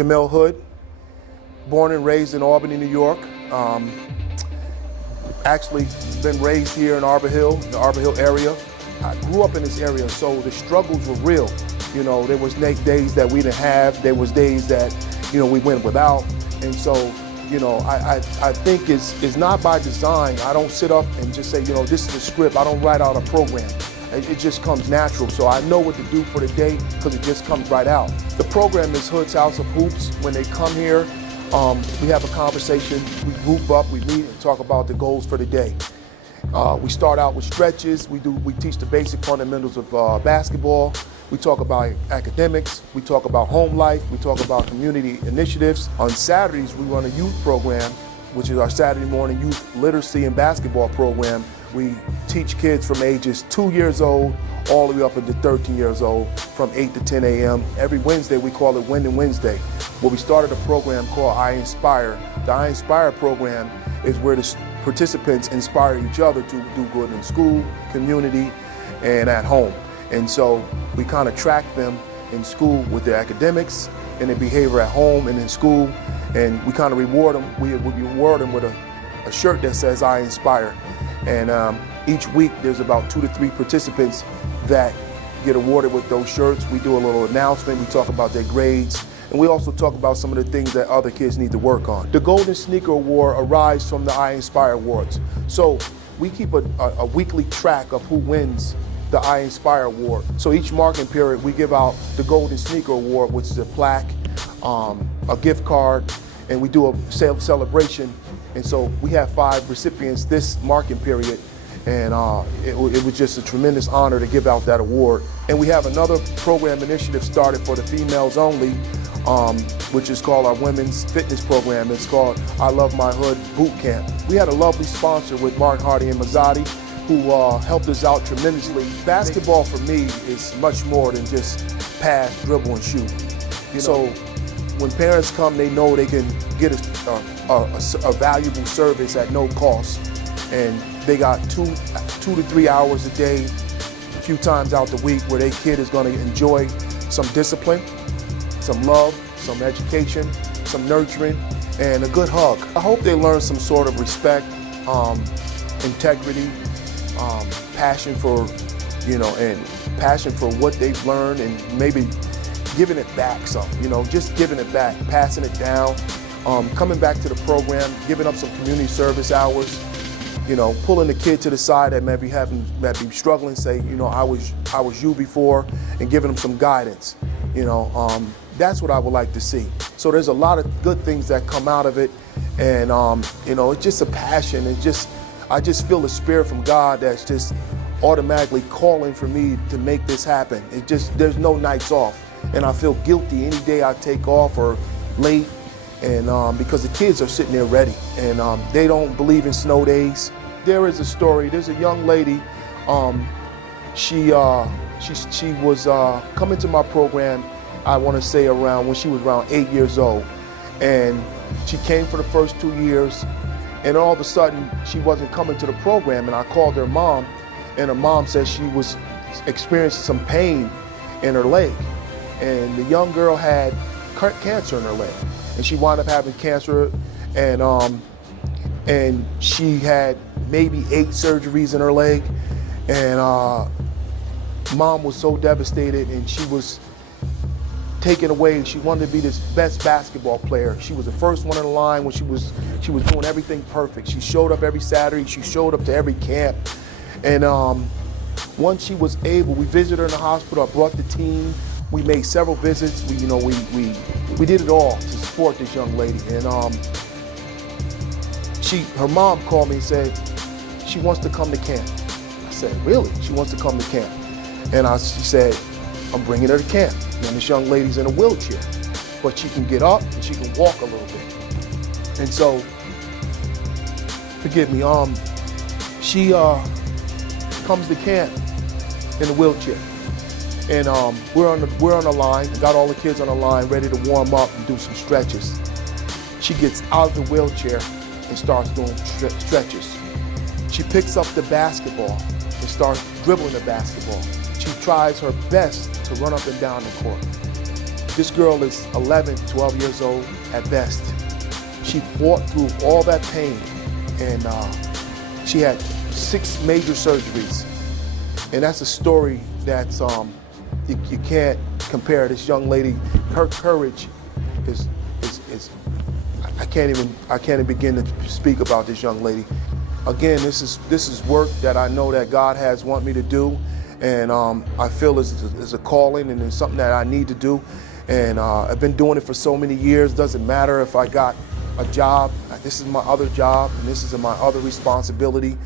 Jamil Hood, born and raised in Albany, New York. Actually been raised here in Arbor Hill, the Arbor Hill area. I grew up in this area, so the struggles were real. You know, there was days that we didn't have, there was days that, you know, we went without. And so, you know, I think it's not by design. I don't sit up and just say, you know, this is the script. I don't write out a program. It just comes natural. So I know what to do for the day because it just comes right out. The program is Hood's House of Hoops. When they come here, we have a conversation, we group up, we meet and talk about the goals for the day. We start out with stretches. We teach the basic fundamentals of basketball. We talk about academics. We talk about home life. We talk about community initiatives. On Saturdays, we run a youth program, which is our Saturday morning youth literacy and basketball program. We teach kids from ages 2 years old all the way up into 13 years old from 8 to 10 a.m. Every Wednesday, we call it Winning Wednesday, where we started a program called I Inspire. The I Inspire program is where the participants inspire each other to do good in school, community, and at home. And so we kind of track them in school with their academics and their behavior at home and in school, and we kind of reward them. We reward them with a shirt that says I Inspire. And each week there's about 2 to 3 participants that get awarded with those shirts. We do a little announcement, we talk about their grades, and we also talk about some of the things that other kids need to work on. The Golden Sneaker Award arises from the I Inspire Awards. So we keep a weekly track of who wins the I Inspire Award. So each marking period, we give out the Golden Sneaker Award, which is a plaque, a gift card, and we do a celebration. And so we have 5 recipients this marking period, and it was just a tremendous honor to give out that award. And we have another program initiative started for the females only, which is called our women's fitness program. It's called I Love My Hood Boot Camp. We had a lovely sponsor with Martin Hardy and Mazzotti, who helped us out tremendously. Basketball for me is much more than just pass, dribble, and shoot. So when parents come, they know they can get a valuable service at no cost. And they got 2 to 3 hours a day, a few times out the week, where their kid is gonna enjoy some discipline, some love, some education, some nurturing, and a good hug. I hope they learn some sort of respect, integrity, passion for, you know, and passion for what they've learned, and maybe giving it back some, you know, just giving it back, passing it down, coming back to the program, giving up some community service hours, you know, pulling the kid to the side that maybe be struggling, say, you know, I was you before, and giving them some guidance, you know. That's what I would like to see. So there's a lot of good things that come out of it, and you know, it's just a passion. I just feel the spirit from God that's just automatically calling for me to make this happen. There's no nights off, and I feel guilty any day I take off or late, and because the kids are sitting there ready, and they don't believe in snow days. There is a story. There's a young lady. She was coming to my program, I want to say when she was around 8 years old, and she came for the first 2 years, and all of a sudden she wasn't coming to the program, and I called her mom, and her mom said she was experiencing some pain in her leg, and the young girl had cancer in her leg, and she wound up having cancer, and she had maybe 8 surgeries in her leg, and mom was so devastated, and she was taken away. She wanted to be this best basketball player. She was the first one in the line when she was doing everything perfect. She showed up every Saturday. She showed up to every camp. And once she was able, we visited her in the hospital. I brought the team. We made several visits. We did it all to support this young lady. And her mom called me and said she wants to come to camp. I said, really? She wants to come to camp. And she said, I'm bringing her to camp. And this young lady's in a wheelchair, but she can get up and she can walk a little bit. And so, forgive me, she comes to camp in a wheelchair. And we're on the line, got all the kids on the line ready to warm up and do some stretches. She gets out of the wheelchair and starts doing stretches. She picks up the basketball and starts dribbling the basketball. She tries her best to run up and down the court. This girl is 11, 12 years old at best. She fought through all that pain, and she had 6 major surgeries. And that's a story that's, you can't compare. This young lady, her courage is I can't even begin to speak about this young lady. Again, this is work that I know that God has want me to do, and I feel is a calling, and it's something that I need to do. And I've been doing it for so many years. Doesn't matter if I got a job. This is my other job, and this is my other responsibility.